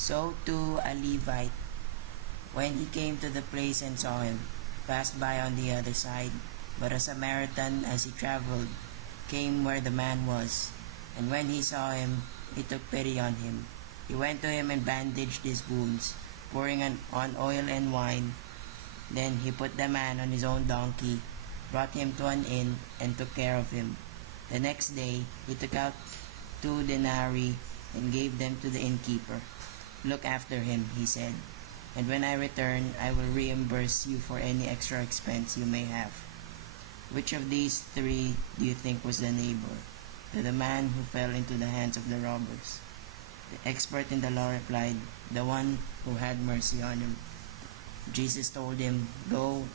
So too a Levite, when he came to the place and saw him, passed by on the other side. But a Samaritan, as he traveled, came where the man was, and when he saw him, he took pity on him. He went to him and bandaged his wounds, pouring on oil and wine. Then he put the man on his own donkey, brought him to an inn, and took care of him. The next day he took out 2 denarii and gave them to the innkeeper. "Look after him," he said, "and when I return I will reimburse you for any extra expense you may have." Which of these 3 do you think was the neighbor to the man who fell into the hands of the robbers? The expert in the law replied, "The one who had mercy on him." Jesus told him, "Go